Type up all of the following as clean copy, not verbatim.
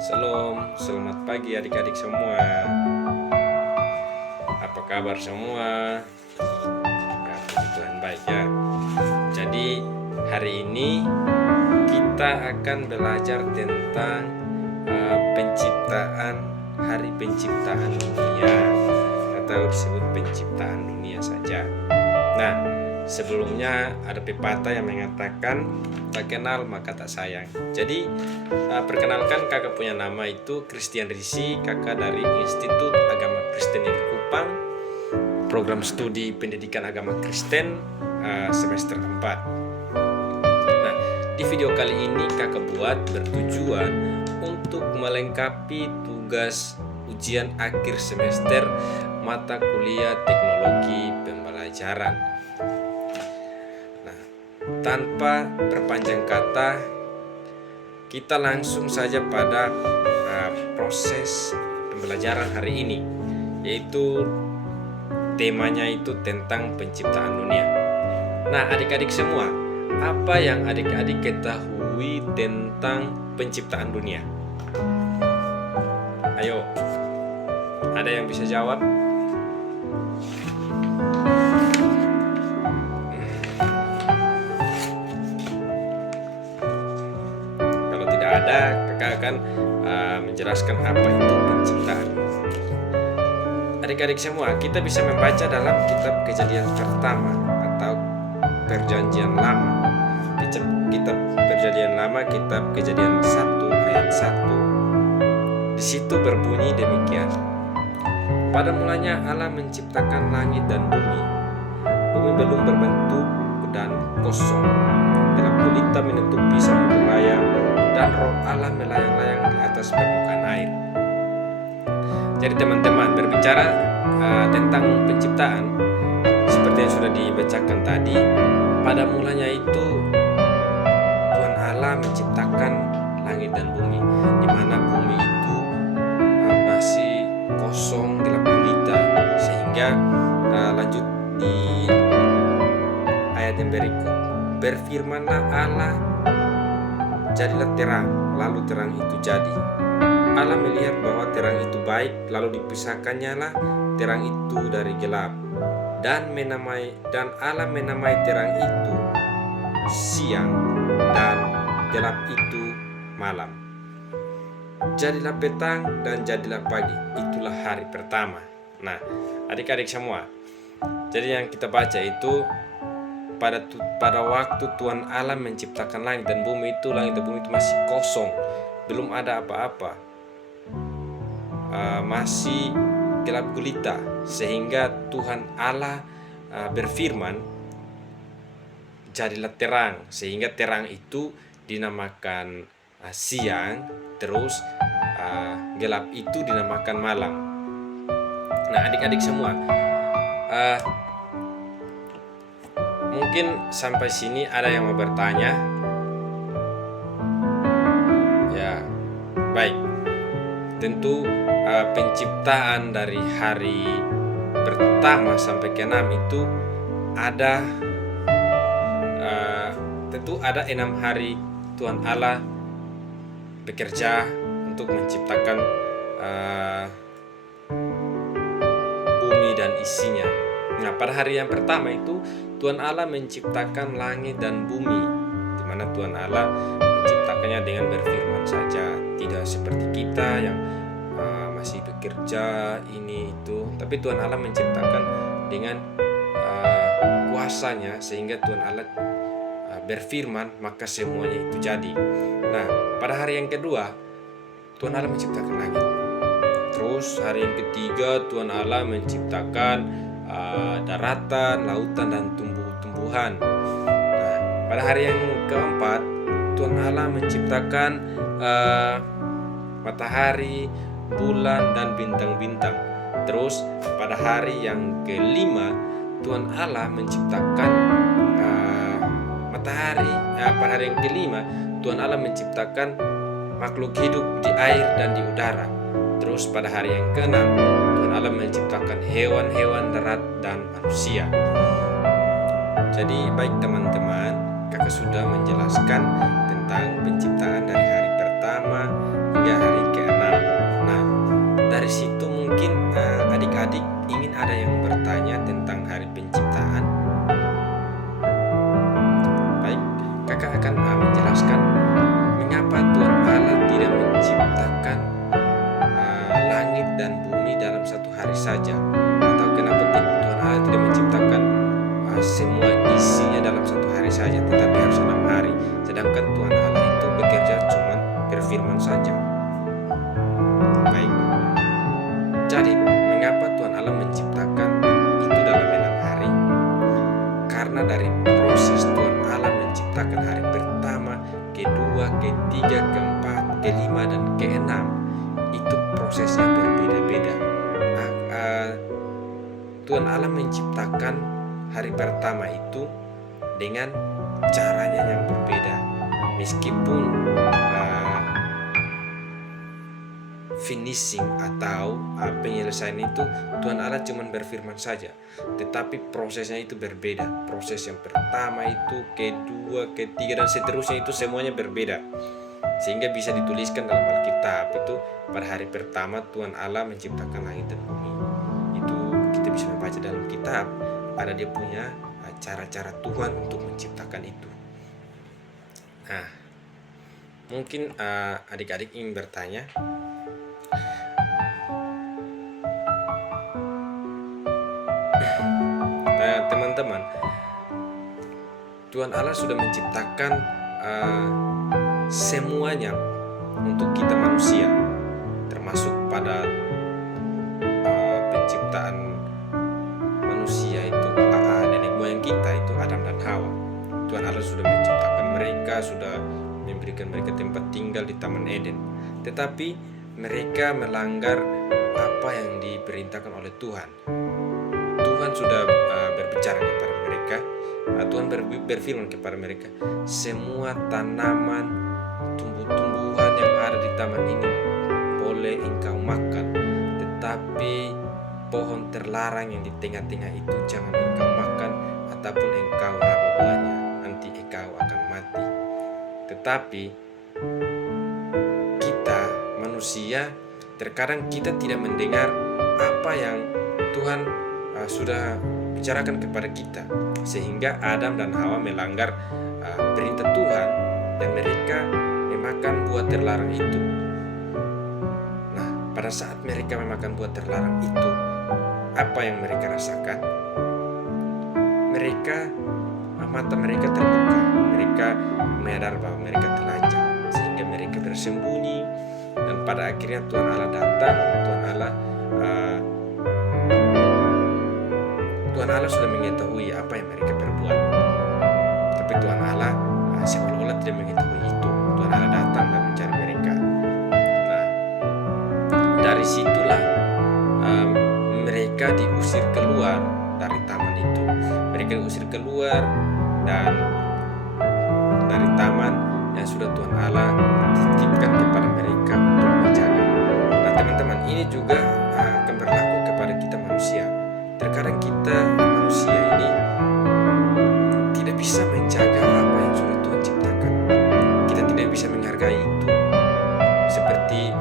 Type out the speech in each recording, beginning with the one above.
Selamat pagi adik-adik semua. Apa kabar semua? Ya, puji Tuhan baik ya. Jadi hari ini kita akan belajar tentang penciptaan, hari penciptaan dunia, atau disebut penciptaan dunia saja. Nah, sebelumnya ada pepatah yang mengatakan tak kenal maka tak sayang. Jadi perkenalkan, kakak punya nama itu Christian Risi, kakak dari Institut Agama Kristen Negeri Kupang, program studi pendidikan agama Kristen semester 4. Nah, di video kali ini kakak buat bertujuan untuk melengkapi tugas ujian akhir semester mata kuliah teknologi pembelajaran. Tanpa berpanjang kata, kita langsung saja pada proses pembelajaran hari ini, yaitu temanya itu tentang penciptaan dunia. Nah, adik-adik semua, apa yang adik-adik ketahui tentang penciptaan dunia? Ayo, ada yang bisa jawab? Kakak akan menjelaskan apa itu penciptaan. Adik-adik semua, kita bisa membaca dalam kitab Kejadian pertama atau Perjanjian Lama. Kitab Perjanjian Lama, kitab Kejadian 1 ayat 1. Di situ berbunyi demikian. Pada mulanya Allah menciptakan langit dan bumi. Bumi belum berbentuk dan kosong. Gelap gulita menutupi samudera raya, dan roh Allah melayang-layang di atas permukaan air. Jadi teman-teman, berbicara tentang penciptaan, seperti yang sudah dibacakan tadi, pada mulanya itu Tuhan Allah menciptakan langit dan bumi, di mana bumi itu masih kosong, gelap gulita, sehingga lanjut di ayat yang berikut, berfirmanlah Allah, jadilah terang, lalu terang itu jadi. Allah melihat bahwa terang itu baik, lalu dipisahkannya lah terang itu dari gelap. Dan Allah menamai terang itu siang, dan gelap itu malam. Jadilah petang dan jadilah pagi, itulah hari pertama. Nah, adik-adik semua, jadi yang kita baca itu pada waktu Tuhan Allah menciptakan langit dan bumi itu masih kosong, belum ada apa-apa, masih gelap gulita, sehingga Tuhan Allah berfirman, jadilah terang, sehingga terang itu dinamakan siang, terus gelap itu dinamakan malam. Nah, adik-adik semua, mungkin sampai sini ada yang mau bertanya? Ya, baik. Tentu penciptaan dari hari pertama sampai ke-6 itu ada tentu ada 6 hari Tuhan Allah bekerja untuk menciptakan bumi dan isinya. Nah, pada hari yang pertama itu Tuhan Allah menciptakan langit dan bumi, di mana Tuhan Allah menciptakannya dengan berfirman saja, tidak seperti kita yang masih bekerja ini itu, tapi Tuhan Allah menciptakan dengan kuasanya, sehingga Tuhan Allah berfirman maka semuanya itu jadi. Nah, pada hari yang kedua Tuhan Allah menciptakan langit. Terus hari yang ketiga Tuhan Allah menciptakan daratan, lautan, dan tumbuh-tumbuhan. Nah, pada hari yang keempat Tuhan Allah menciptakan matahari, bulan, dan bintang-bintang. Terus pada hari yang kelima Tuhan Allah menciptakan matahari. Pada hari yang kelima Tuhan Allah menciptakan makhluk hidup di air dan di udara. Terus pada hari yang keenam Tuhan Allah menciptakan hewan-hewan darat dan manusia. Jadi baik teman-teman, kakak sudah menjelaskan tentang penciptaan dari hari pertama pertama hingga hari ke-6. Nah, dari situ mungkin adik-adik ingin ada yang bertanya tentang hari penciptaan. Baik, kakak akan menjelaskan mengapa Tuhan Allah tidak menciptakan langit dan bumi dalam satu hari saja, atau kenapa Tuhan Allah tidak menciptakan semua isinya dalam satu hari saja, tetapi harus 6 hari, sedangkan Tuhan Allah itu bekerja cuma berfirman saja. Baik, jadi mengapa Tuhan Allah menciptakan itu dalam 6 hari? Karena dari proses Tuhan Allah menciptakan hari pertama, kedua, ketiga, keempat, kelima, dan keenam, itu prosesnya berbeda-beda. Tuhan Allah menciptakan hari pertama itu dengan caranya yang berbeda. Meskipun finishing atau penyelesaian itu Tuhan Allah cuma berfirman saja, tetapi prosesnya itu berbeda. Proses yang pertama itu, kedua, ketiga, dan seterusnya itu semuanya berbeda, sehingga bisa dituliskan dalam Alkitab itu pada hari pertama Tuhan Allah menciptakan langit dan bumi. Itu kita bisa membaca dalam kitab, ada dia punya cara-cara Tuhan untuk menciptakan itu. Nah, mungkin adik-adik ingin bertanya, teman-teman, Tuhan Allah sudah menciptakan semuanya untuk kita manusia, termasuk pada penciptaan manusia itu nenek moyang kita itu Adam dan Hawa. Tuhan Allah sudah menciptakan mereka, sudah memberikan mereka tempat tinggal di Taman Eden, tetapi mereka melanggar apa yang diperintahkan oleh Tuhan. Tuhan sudah berbicara kepada mereka. Tuhan berfirman kepada mereka, semua tanaman, tumbuh-tumbuhan yang ada di taman ini boleh engkau makan, tetapi pohon terlarang yang di tengah-tengah itu jangan engkau makan ataupun engkau raba buahnya, nanti engkau akan mati. Tetapi kita manusia terkadang kita tidak mendengar apa yang Tuhan sudah bicarakan kepada kita, sehingga Adam dan Hawa melanggar perintah Tuhan dan mereka memakan buah terlarang itu. Nah, pada saat mereka memakan buah terlarang itu, apa yang mereka rasakan? Mata mereka terbuka, mereka menyadar bahwa mereka telanjang, sehingga mereka bersembunyi. Dan pada akhirnya Tuhan Allah datang. Tuhan Allah sudah mengetahui apa yang mereka perbuat, tapi Tuhan Allah seolah-olah tidak mengetahui itu. Tuhan Allah datang dan mencari mereka. Nah, dari situlah mereka diusir keluar dari taman itu. Mereka diusir keluar dan dari taman yang sudah Tuhan Allah titipkan kepada mereka untuk menjaga. Nah, teman-teman, ini juga akan berlaku kepada kita manusia. Terkadang kita manusia ini tidak bisa menjaga apa yang sudah Tuhan ciptakan. Kita tidak bisa menghargai itu. Seperti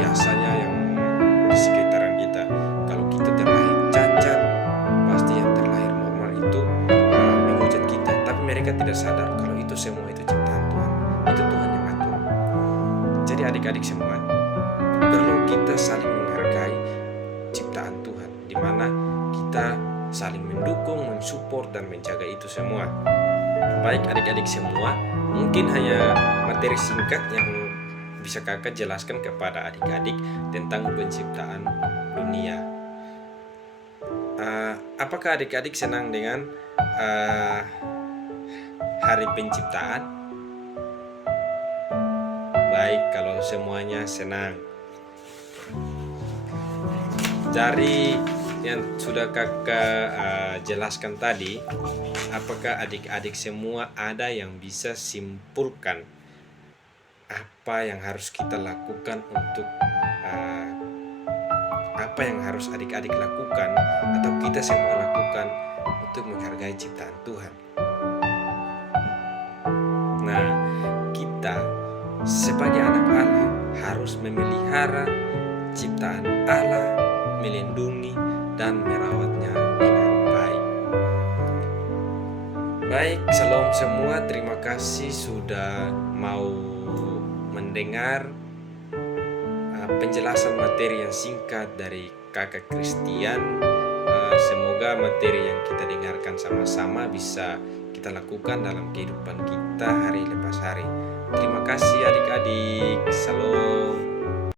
biasanya yang di sekitaran kita, kalau kita terlahir cacat, pasti yang terlahir normal itu menghujat kita. Tapi mereka tidak sadar kalau itu semua itu ciptaan Tuhan. Itu Tuhan yang atur. Jadi adik-adik semua, perlu kita saling menghargai ciptaan Tuhan, di mana kita saling mendukung, mensupport, dan menjaga itu semua. Baik adik-adik semua, mungkin hanya materi singkat yang bisa kakak jelaskan kepada adik-adik tentang penciptaan dunia. Apakah adik-adik senang dengan hari penciptaan? Baik, kalau semuanya senang. Dari yang sudah kakak jelaskan tadi, apakah adik-adik semua ada yang bisa simpulkan apa yang harus kita lakukan untuk apa yang harus adik-adik lakukan atau kita semua lakukan untuk menghargai ciptaan Tuhan? Nah, memelihara ciptaan Allah, melindungi dan merawatnya dengan baik. Baik, shalom semua. Terima kasih sudah mau mendengar penjelasan materi yang singkat dari Kakak Christian. Semoga materi yang kita dengarkan sama-sama bisa kita lakukan dalam kehidupan kita hari lepas hari. Terima kasih adik-adik. Salam.